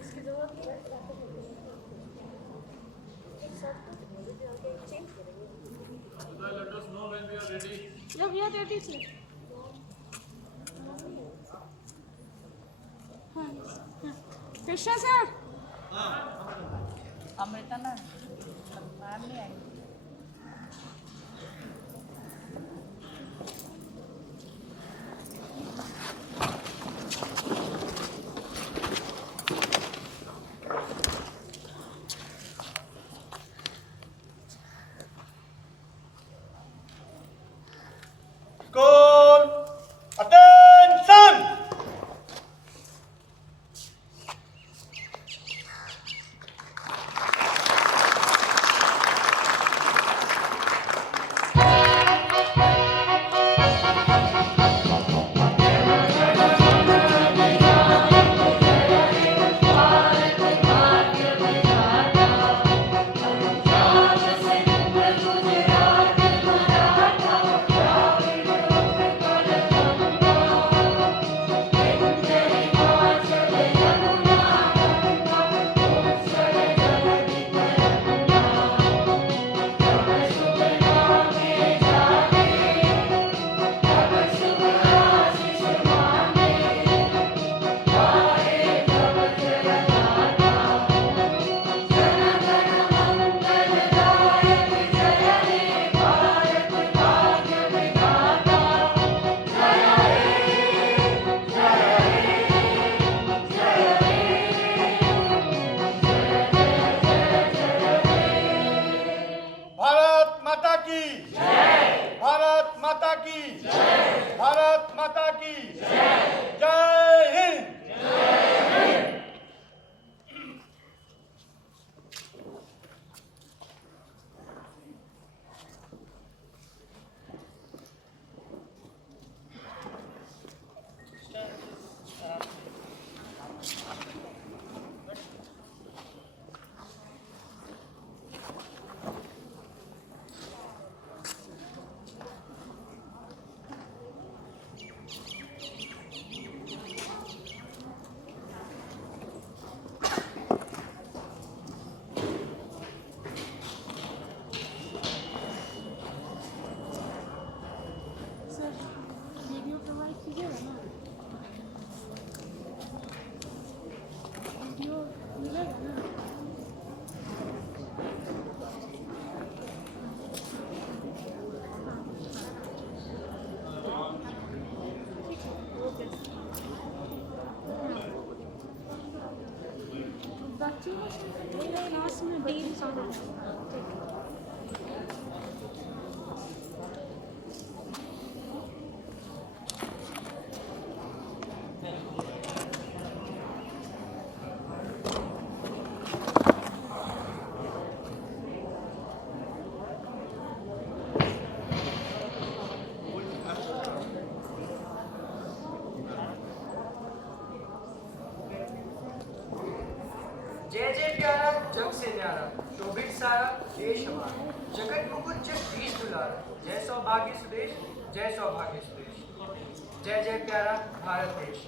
इसकी जरूरत नहीं है। Let us know when we are ready. Yeah, we are ready, sir. Krishna sir. Amrita ना मैम नहीं आई। School, attention! भारत माता की जय। भारत माता की जय। भारत माता की जय। जय हिंद। सर वीडियो प्रोवाइड कीजिएगा ना। वीडियो मिलेगा ना। बच्चों को क्लास में टीम जय जय प्यारा जग से न्यारा शोभित सारा देश हमारा जगत मुकुट जगदीश दुलारा जय सौभाग्य सुदेश जय सौभाग्य सुदेश जय जय प्यारा भारत देश।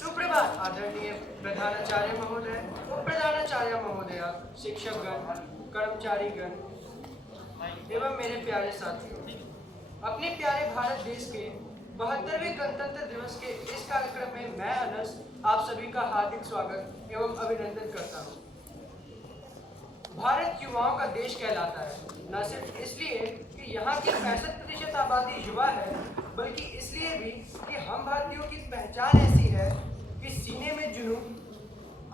सुप्रभात आदरणीय प्रधानाचार्य महोदय व प्रधानाचार्य महोदया, शिक्षकगण, कर्मचारीगण एवं मेरे प्यारे साथियों, अपने प्यारे भारत देश के 72वें गणतंत्र दिवस के इस कार्यक्रम में मैं अनस आप सभी का हार्दिक स्वागत एवं अभिनंदन करता हूँ। भारत युवाओं का देश कहलाता है, न सिर्फ इसलिए कि यहाँ की 65% आबादी युवा है, बल्कि इसलिए भी कि हम भारतीयों की पहचान ऐसी है कि सीने में जुनून,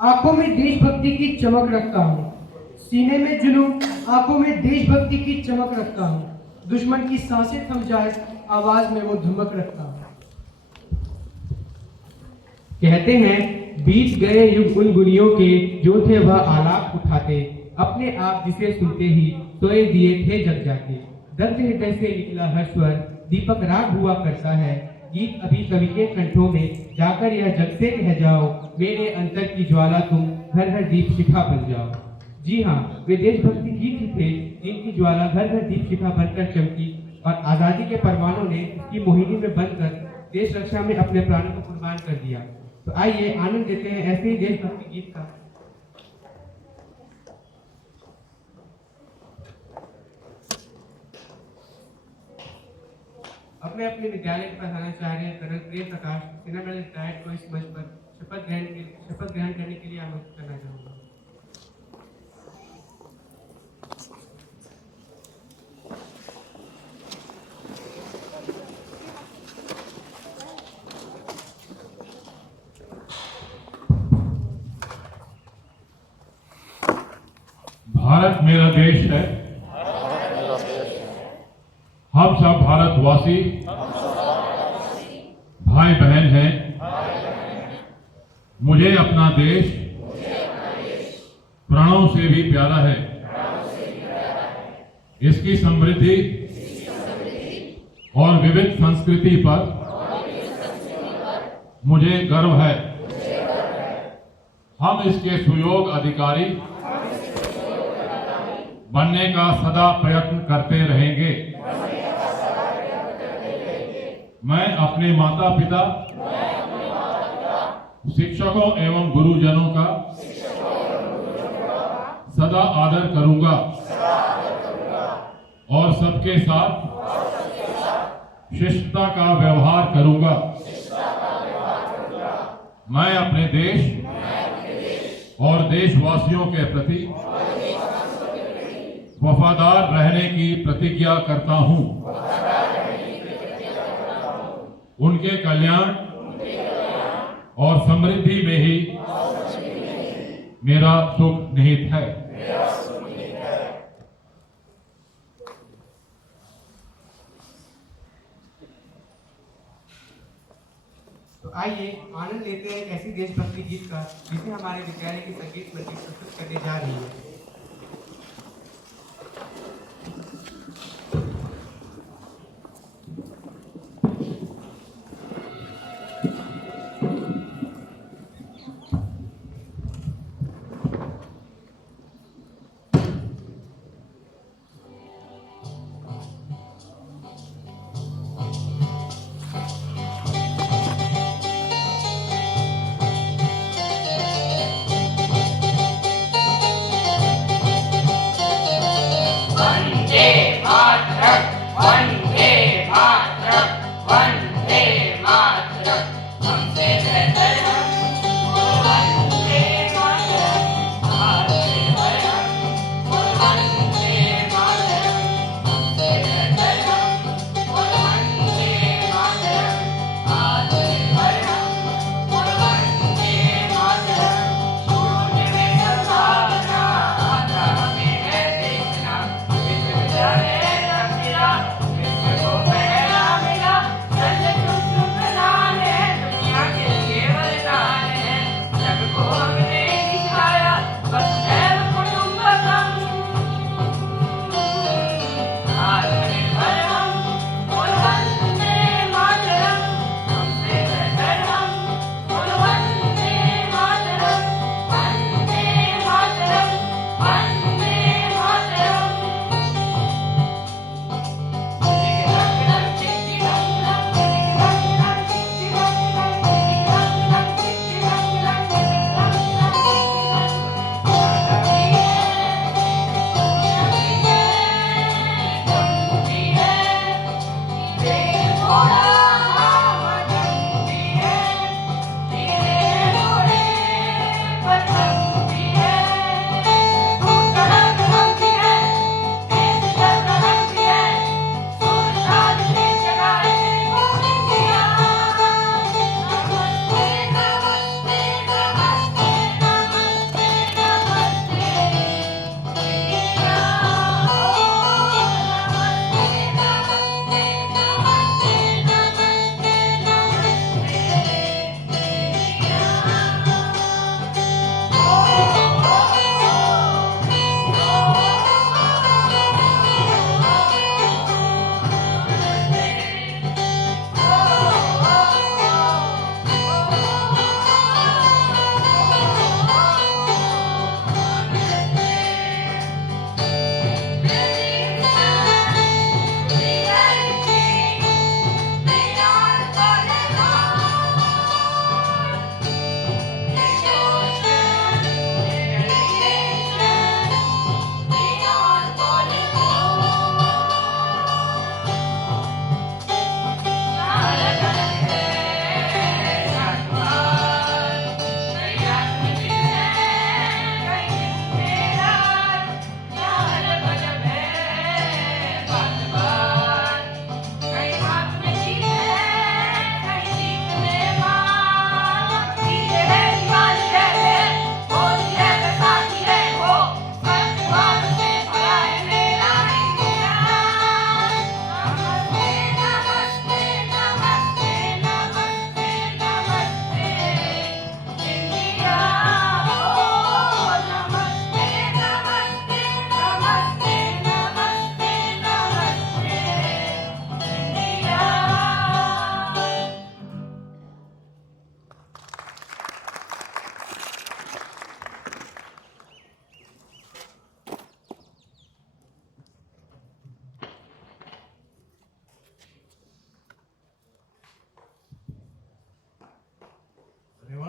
आंखों में देशभक्ति की चमक रखता हूँ। सीने में जुनून, आंखों में देशभक्ति की चमक रखता हूँ। दुश्मन की सांसें थम जाए, आवाज में वो धमक रखता हूँ। कहते हैं बीत गए युग उन गुनियों के जो थे वह आलाप उठाते, अपने आप जिसे सुनते ही सोए दिए थे जग जाके। दग्ध हृदय से निकला हर स्वर दीपक राग हुआ करता है, गीत अभी कवि के कंठों में जाकर यह जग से कह जाओ, मेरे अंतर की ज्वाला तुम घर घर दीप शिखा बन जाओ। जी हाँ, वे देशभक्ति गीत ही थे जिनकी ज्वाला घर घर दीप शिखा बनकर चमकी और आजादी के परवानों ने इसकी मोहिनी में बनकर देश रक्षा में अपने प्राणों को कुर्बान कर दिया। तो आइए आनंद लेते हैं ऐसे ही देशभक्ति गीत का। अपने अपने विद्यालय के प्रधानाचार्य कर्नल प्रेम प्रकाश सेना मेडल रिटायर्ड को इस मंच पर शपथ ग्रहण करने के लिए आमंत्रित करना चाहूँगा। भारत मेरा देश है। हम सब भारतवासी भाई बहन हैं। मुझे अपना देश प्राणों से भी प्यारा है। इसकी समृद्धि और विविध संस्कृति पर मुझे गर्व है। हम इसके सुयोग अधिकारी बनने का सदा प्रयत्न करते रहेंगे। मैं अपने माता पिता, शिक्षकों एवं गुरुजनों का सदा आदर करूंगा और सबके साथ शिष्टता का व्यवहार करूंगा। मैं अपने देश और देशवासियों के प्रति वफादार रहने की प्रतिज्ञा करता हूं। उनके कल्याण और समृद्धि में ही मेरा सुख निहित है। तो आइए आनंद लेते हैं ऐसी देशभक्ति गीत का जिसे हमारे विद्यालय की संगीत मंडली प्रस्तुत करने जा रही है।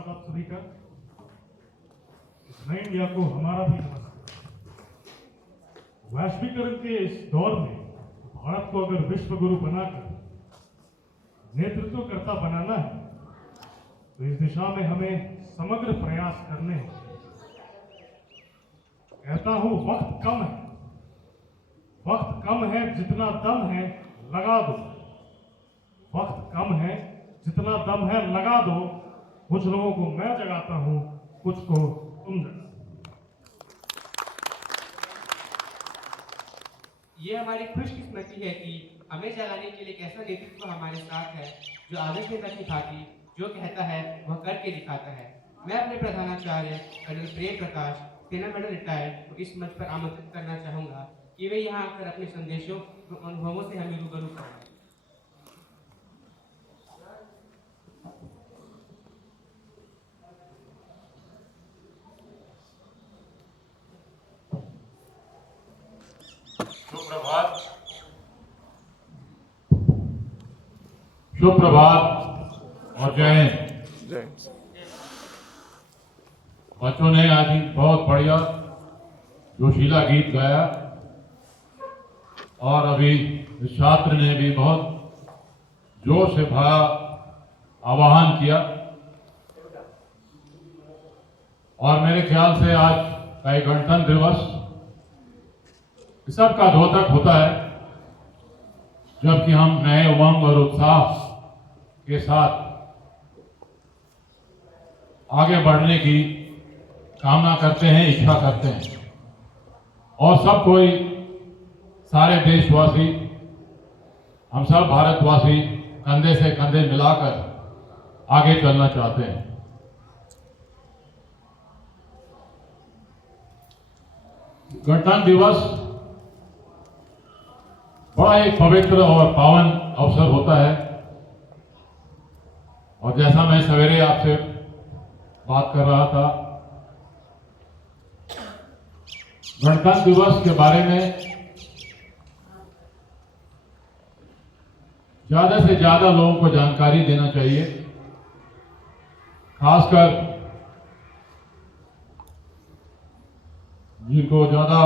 धन्यवाद आप सभी का। इस नई इंडिया को हमारा भी नमस्कार। वैश्वीकरण के इस दौर में भारत को अगर विश्व गुरु बनाकर नेतृत्वकर्ता बनाना है तो इस दिशा में हमें समग्र प्रयास करने हैं। कहता हूं वक्त कम है, जितना दम है लगा दो। वक्त कम है, जितना दम है लगा दो। कुछ लोगों को मैं जगाता हूं, कुछ को तुम जगा। ये हमारी खुशकिस्मती है कि हमें जगाने के लिए एक ऐसा नेतृत्व हमारे साथ है जो आदर्श नेता की भांति जो कहता है वह करके दिखाता है। मैं अपने प्रधानाचार्य कर्नल प्रेम प्रकाश, सेना मेडल रिटायर्ड को इस मंच पर आमंत्रित करना चाहूँगा कि वे यहाँ आकर अपने संदेशों और अनुभवों से हमें रूबरू कराएं। सुप्रभात और जय हिंद। बच्चों ने आज बहुत बढ़िया जोशीला गीत गाया और अभी छात्र ने भी बहुत जोश से भरा आह्वान किया और मेरे ख्याल से आज का एक गणतंत्र दिवस सबका द्योतक होता है जबकि हम नए उमंग और उत्साह के साथ आगे बढ़ने की कामना करते हैं, इच्छा करते हैं और सब कोई, सारे देशवासी, हम सब भारतवासी कंधे से कंधे मिलाकर आगे चलना चाहते हैं। गणतंत्र दिवस बड़ा एक पवित्र और पावन अवसर होता है और जैसा मैं सवेरे आपसे बात कर रहा था, गणतंत्र दिवस के बारे में ज्यादा से ज्यादा लोगों को जानकारी देना चाहिए, खासकर जिनको ज्यादा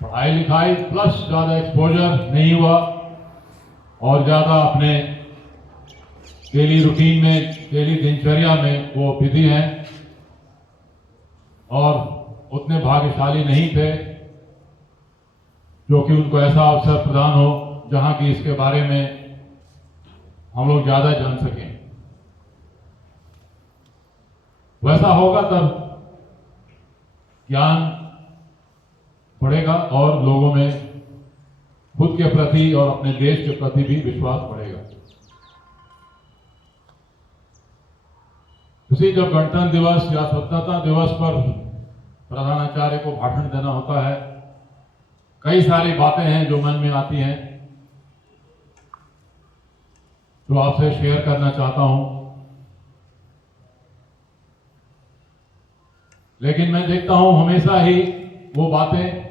पढ़ाई लिखाई प्लस ज्यादा एक्सपोजर नहीं हुआ और ज्यादा अपने डेली रूटीन में, डेली दिनचर्या में वो बिजी हैं और उतने भाग्यशाली नहीं थे जो कि उनको ऐसा अवसर प्रदान हो जहां की इसके बारे में हम लोग ज्यादा जान सकें। वैसा होगा तब ज्ञान बढ़ेगा और लोगों में खुद के प्रति और अपने देश के प्रति भी विश्वास बढ़ेगा। इसी जब गणतंत्र दिवस या स्वतंत्रता दिवस पर प्रधानाचार्य को भाषण देना होता है, कई सारी बातें हैं जो मन में आती हैं जो आपसे शेयर करना चाहता हूं। लेकिन मैं देखता हूं हमेशा ही वो बातें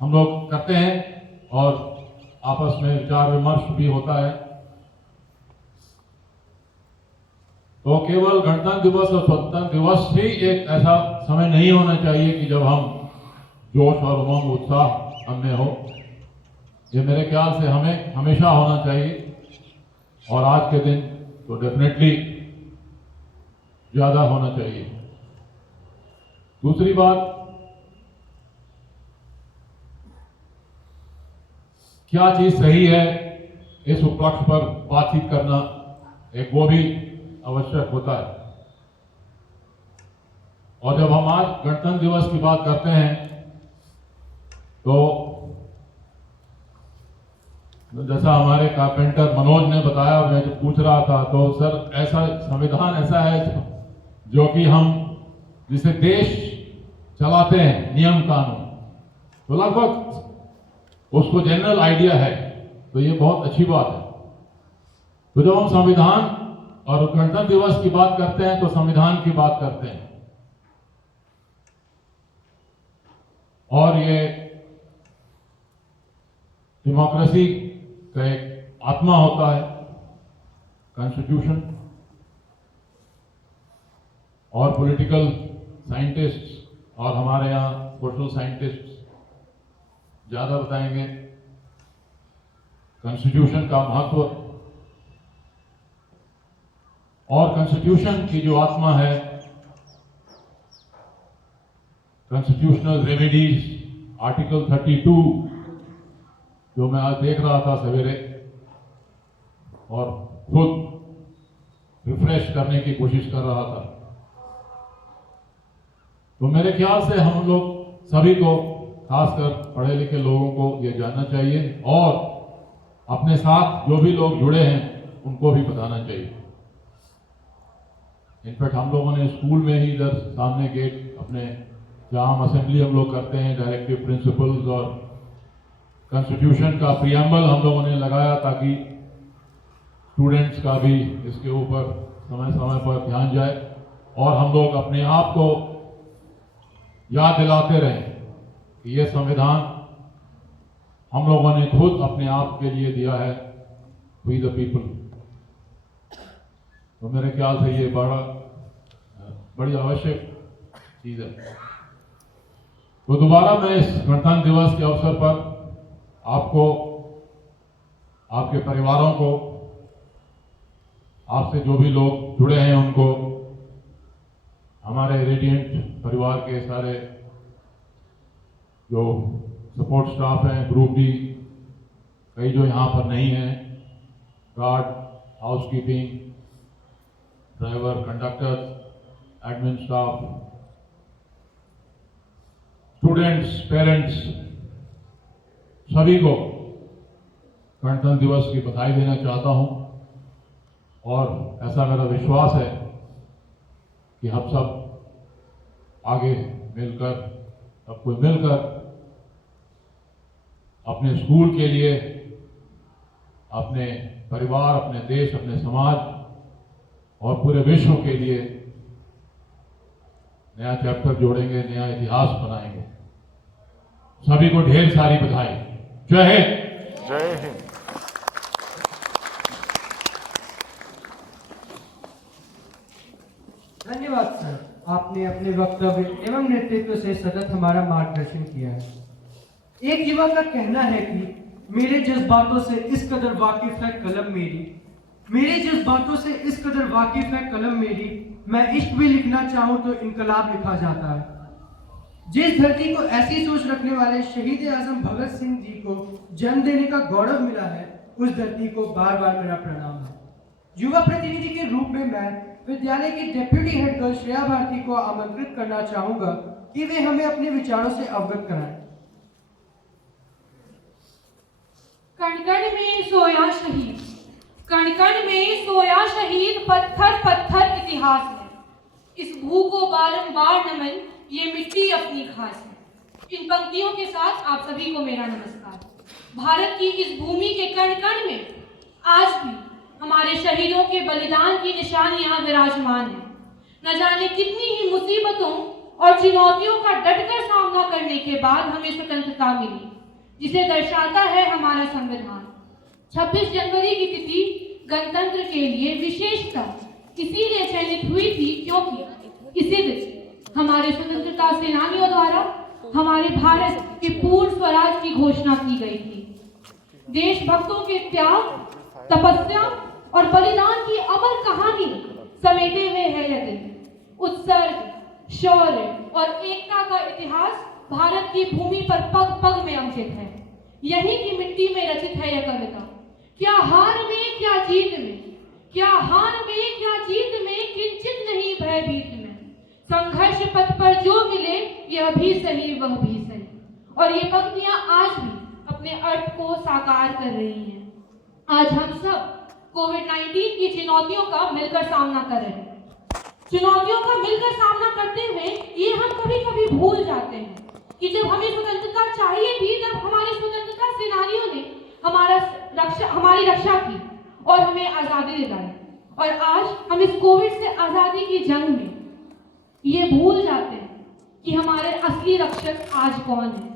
हम लोग करते हैं और आपस में विचार विमर्श भी होता है। तो केवल गणतंत्र दिवस और स्वतंत्रता दिवस ही एक ऐसा समय नहीं होना चाहिए कि जब हम जोश और उमंग उत्साह हमें हो। ये मेरे ख्याल से हमें हमेशा होना चाहिए और आज के दिन तो डेफिनेटली ज्यादा होना चाहिए। दूसरी बात, क्या चीज सही है इस उपलक्ष्य पर बातचीत करना, एक वो भी आवश्यक होता है। और जब हम आज गणतंत्र दिवस की बात करते हैं तो जैसा हमारे कारपेंटर मनोज ने बताया, मैं जो पूछ रहा था, तो सर ऐसा संविधान ऐसा है जो कि हम जिसे देश चलाते हैं, नियम कानून, तो लगभग उसको जनरल आइडिया है, तो ये बहुत अच्छी बात है। तो जब हम संविधान और गणतंत्र दिवस की बात करते हैं तो संविधान की बात करते हैं और ये डेमोक्रेसी का एक आत्मा होता है, कॉन्स्टिट्यूशन। और पॉलिटिकल साइंटिस्ट्स और हमारे यहाँ सोशल साइंटिस्ट्स ज़्यादा बताएंगे। कॉन्स्टिट्यूशन का महत्व और कॉन्स्टिट्यूशन की जो आत्मा है, कॉन्स्टिट्यूशनल रेमेडीज, आर्टिकल 32 जो मैं आज देख रहा था सवेरे और खुद रिफ्रेश करने की कोशिश कर रहा था, तो मेरे ख्याल से हम लोग सभी को, खासकर पढ़े लिखे लोगों को ये जानना चाहिए और अपने साथ जो भी लोग जुड़े हैं उनको भी बताना चाहिए। इनफैक्ट हम लोगों ने स्कूल में ही इधर सामने गेट अपने, जहां हम असेंबली हम लोग करते हैं, डायरेक्टिव प्रिंसिपल्स और कॉन्स्टिट्यूशन का प्रियम्बल हम लोगों ने लगाया ताकि स्टूडेंट्स का भी इसके ऊपर समय समय पर ध्यान जाए और हम लोग अपने आप को याद दिलाते रहें कि ये संविधान हम लोगों ने खुद अपने आप के लिए दिया है, वी द पीपल। तो मेरे ख्याल से ये बड़ी आवश्यक चीज़ है। तो दोबारा मैं इस गणतंत्र दिवस के अवसर पर आपको, आपके परिवारों को, आपसे जो भी लोग जुड़े हैं उनको, हमारे रेडिएंट परिवार के सारे जो सपोर्ट स्टाफ हैं, ग्रुप डी, कई जो यहाँ पर नहीं हैं, guard, housekeeping, driver, conductor, admin staff, students, parents, सभी को गणतंत्र दिवस की बधाई देना चाहता हूँ और ऐसा मेरा विश्वास है कि हम सब आगे मिलकर, सब कोई मिलकर अपने स्कूल के लिए, अपने परिवार, अपने देश, अपने समाज और पूरे विश्व के लिए नया चैप्टर जोड़ेंगे, नया इतिहास बनाएंगे। सभी को ढेर सारी बधाई। जय हिंद। जय हिंद। धन्यवाद सर, आपने अपने वक्तव्य एवं नेतृत्व से सतत हमारा मार्गदर्शन किया है। एक युवा का कहना है कि मेरे जज्बातों से इस कदर वाकिफ है कलम मेरी, मेरे जज्बातों से इस कदर वाकिफ है कलम मेरी, मैं इश्क भी लिखना चाहूं तो इनकलाब लिखा जाता है। जिस धरती को ऐसी सोच रखने वाले शहीद आजम भगत सिंह जी को जन्म देने का गौरव मिला है, उस धरती को बार बार मेरा प्रणाम है। युवा प्रतिनिधि के रूप में मैं विद्यालय की deputy head girl Shreya Bharati को आमंत्रित करना चाहूंगा कि वे हमें अपने विचारों से अवगत कराएं। कण कण में सोया शहीद, कण कण में सोया शहीद, पत्थर पत्थर इतिहास है। इस भू को बारंबार नमन, ये मिट्टी अपनी खास है। इन पंक्तियों के साथ आप सभी को मेरा नमस्कार। भारत की इस भूमि के कण कण में आज भी हमारे शहीदों के बलिदान की निशानियां विराजमान है। न जाने कितनी ही मुसीबतों और चुनौतियों का डटकर सामना करने के बाद हमें स्वतंत्रता मिली, जिसे दर्शाता है हमारा संविधान। 26 जनवरी की तिथि गणतंत्र के लिए विशेषता इसीलिए चयनित हुई थी क्योंकि इसी दिन हमारे स्वतंत्रता सेनानियों द्वारा हमारे भारत के पूर्ण स्वराज की घोषणा की गई थी। देशभक्तों के त्याग, तपस्या और बलिदान की अमर कहानी समेटे हुए है यह दिन। उत्सर्ग, शौर्य और एकता का इतिहास भारत की भूमि पर पग पग में अंकित है। यही की मिट्टी में रचित है यह कविता। क्या हार में क्या जीत में, क्या हार में क्या जीत में, किंचित नहीं भयभीत में। संघर्ष पथ पर जो मिले यह भी सही वह भी सही। और ये पंक्तियां आज भी अपने अर्थ को साकार कर रही हैं। आज हम सब कोविड-19 की चुनौतियों का मिलकर सामना कर रहे हैं। चुनौतियों का मिलकर सामना करते हुए ये हम कभी कभी भूल जाते हैं कि जब हमें स्वतंत्रता चाहिए थी तब हमारे स्वतंत्रता सेनानियों ने हमारी रक्षा की और हमें आज़ादी दिलाई। और आज हम इस कोविड से आज़ादी की जंग में ये भूल जाते हैं कि हमारे असली रक्षक आज कौन है।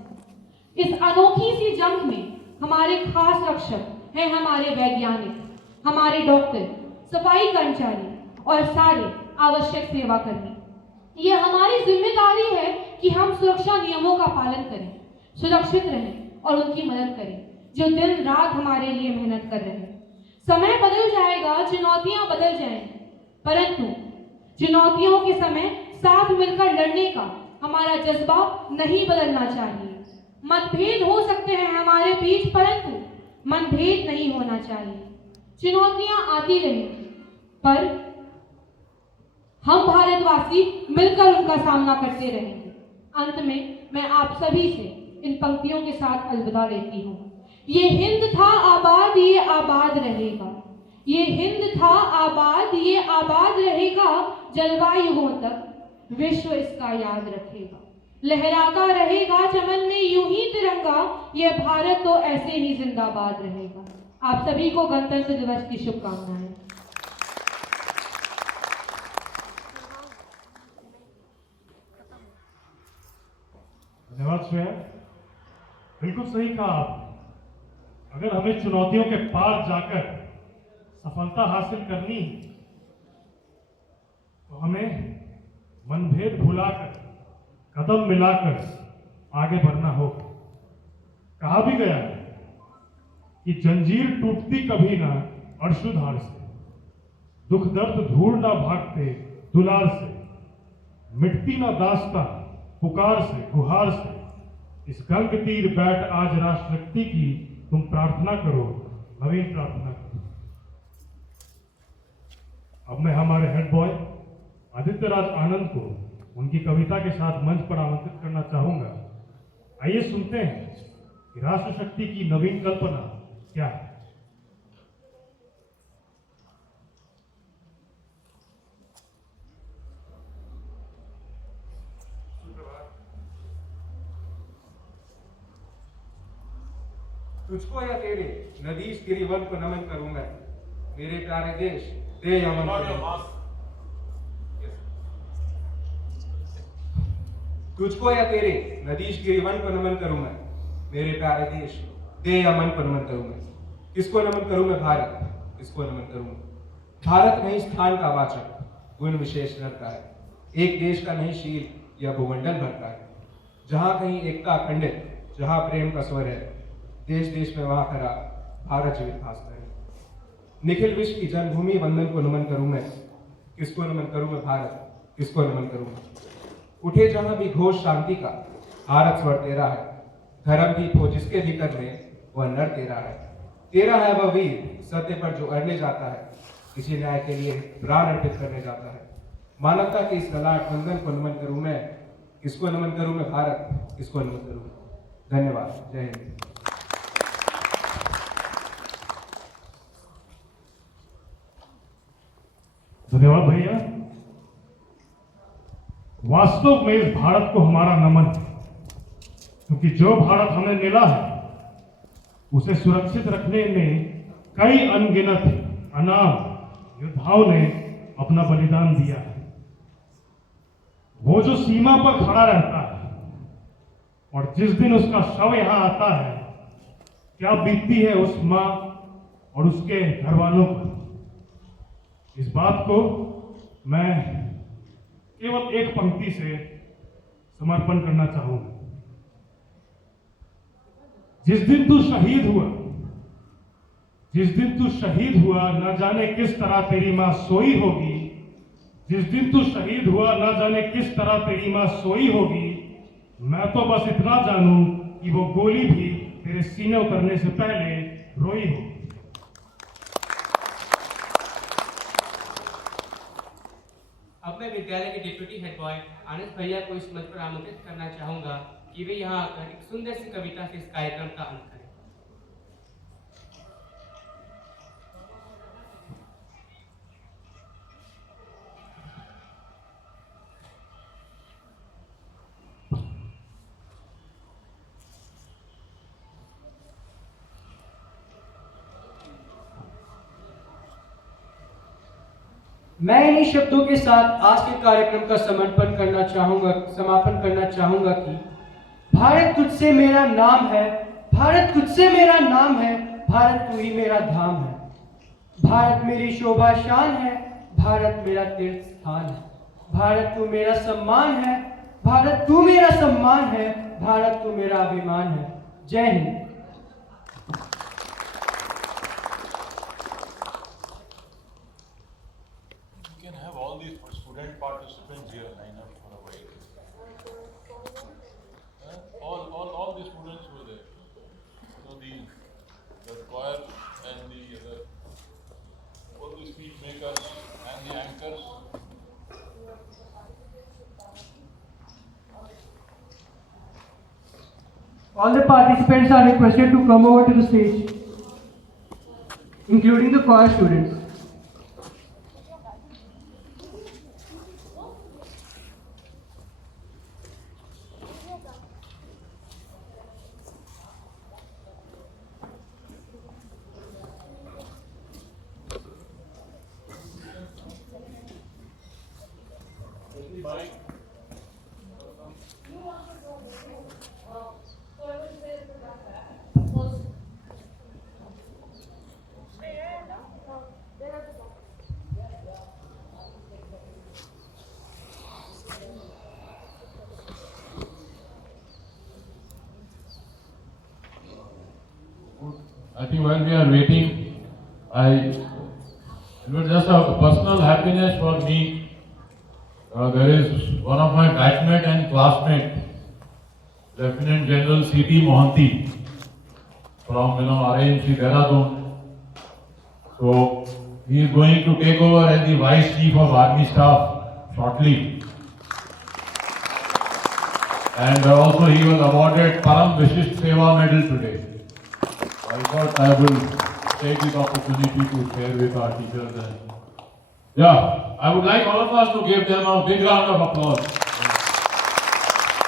इस अनोखी सी जंग में हमारे खास रक्षक हैं हमारे वैज्ञानिक, हमारे डॉक्टर, सफाई कर्मचारी और सारे आवश्यक सेवाकर्मी। ये हमारी जिम्मेदारी है कि हम सुरक्षा नियमों का पालन करें, सुरक्षित रहें और उनकी मदद करें जो दिन रात हमारे लिए मेहनत कर रहे हैं। समय बदल जाएगा, चुनौतियां बदल जाएंगी, परंतु चुनौतियों के समय साथ मिलकर लड़ने का हमारा जज्बा नहीं बदलना चाहिए। मतभेद हो सकते हैं हमारे बीच, परंतु मनभेद नहीं होना चाहिए। चुनौतियां आती रहेंगी, पर हम भारतवासी मिलकर उनका सामना करते रहेंगे। अंत में मैं आप सभी से इन पंक्तियों के साथ अलविदा लेती हूँ। ये हिंद था आबाद, ये आबाद रहेगा। ये हिंद था आबाद, ये आबाद रहेगा। जलवायुओं तक विश्व इसका याद रखेगा। लहराता रहेगा चमन में यूं ही तिरंगा। ये भारत तो ऐसे ही जिंदाबाद रहेगा। आप सभी को गणतंत्र दिवस की शुभकामनाएं। धन्यवाद श्रेया, बिल्कुल सही कहा आप। अगर हमें चुनौतियों के पार जाकर सफलता हासिल करनी तो हमें मनभेद भुलाकर कदम मिलाकर आगे बढ़ना होगा। कहा भी गया है कि जंजीर टूटती कभी ना अरशुधार से, दुख दर्द धूल ना भागते दुलार से, मिटती ना दास्ता पुकार से गुहार से। इस गंग तीर बैठ आज राष्ट्रशक्ति की तुम प्रार्थना करो, नवीन प्रार्थना करो। अब मैं हमारे हेड बॉय आदित्य राज आनंद को उनकी कविता के साथ मंच पर आमंत्रित करना चाहूंगा। आइए सुनते हैं कि राष्ट्र शक्ति की नवीन कल्पना क्या है। तुझको या तेरे नदीश गिरिवन को नमन करूं मैं, मेरे प्यारे देश दे अमन को। तुझको या तेरे नदीश गिरिवन को नमन करूं मैं, मेरे प्यारे देश दे अमन को नमन करूं मैं। किसको नमन करूं मैं? भारत, किसको नमन करूं मैं? भारत नहीं स्थान का वाचक, गुण विशेष रखता है। एक देश का नहीं शील या भूमंडल भरता है। जहां कहीं एकता अखंडित, जहां प्रेम का स्वर है, देश देश में वहां खरा भारत जीवित भासता है। निखिल विश्व की जन्मभूमि वंदन को नमन करूं मैं, किसको नमन करूं मैं? भारत, किसको नमन करूं मैं? उठे जहां भी घोष शांति का, भारत स्वर तेरा है। धर्म दीप हो जिसके भीतर में, वह नर तेरा है। तेरा है वह वीर सत्य पर जो अड़ने जाता है, किसी न्याय के लिए प्राण अर्पित करने जाता है। मानवता के इस ललाट वंदन को नमन करूं मैं, किसको नमन करूं मैं? भारत, किसको नमन करूं? धन्यवाद। जय हिंद। धन्यवाद भैया। वास्तव में इस भारत को हमारा नमन, क्योंकि जो भारत हमें मिला है उसे सुरक्षित रखने में कई अनगिनत अनाम योद्धाओं ने अपना बलिदान दिया है। वो जो सीमा पर खड़ा रहता है और जिस दिन उसका शव यहां आता है, क्या बीतती है उस मां और उसके घर वालों पर। इस बात को मैं केवल एक पंक्ति से समर्पण करना चाहूंगा। जिस दिन तू शहीद हुआ, जिस दिन तू शहीद हुआ, न जाने किस तरह तेरी मां सोई होगी। जिस दिन तू शहीद हुआ, न जाने किस तरह तेरी मां सोई होगी। मैं तो बस इतना जानूं कि वो गोली भी तेरे सीने उतरने से पहले रोई होगी। अब मैं विद्यालय के डिप्टी हेड बॉय आनंद भैया को इस मंच पर आमंत्रित करना चाहूंगा कि वे यहाँ आकर एक सुंदर सी कविता से इस कार्यक्रम का अंत करें। मैं इन्हीं शब्दों के साथ आज के कार्यक्रम का समापन करना चाहूंगा कि भारत तुझसे मेरा नाम है, भारत तुझसे मेरा नाम है, भारत तू ही मेरा धाम है। भारत मेरी शोभा शान है, भारत मेरा तीर्थ स्थान है। भारत तू मेरा सम्मान है, भारत तू मेरा सम्मान है, भारत तू मेरा अभिमान है। जय Hind. You can have all these student participants here line up for a while. All the students were there. So the choir and all the speech makers and the anchors. All the participants are requested to come over to the stage, including the choir students. I think while we are waiting, it was just a personal happiness for me. There is one of my batchmate and classmate, Lieutenant General C.T. Mohanty, from RAMC Dehradun. So he is going to take over as the Vice Chief of Army Staff shortly. And also he was awarded Param Vishisht Seva Medal today. I thought I will take this opportunity to share with our teachers. And yeah, I would like all of us to give them a big round of applause.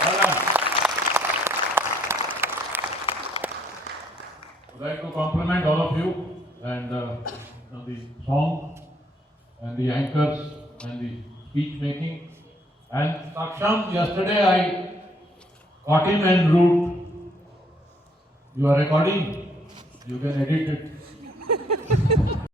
Well done. I would like to compliment all of you and the song and the anchors and the speech making. And Saksham, yesterday I caught him en route. You are recording? You can edit it.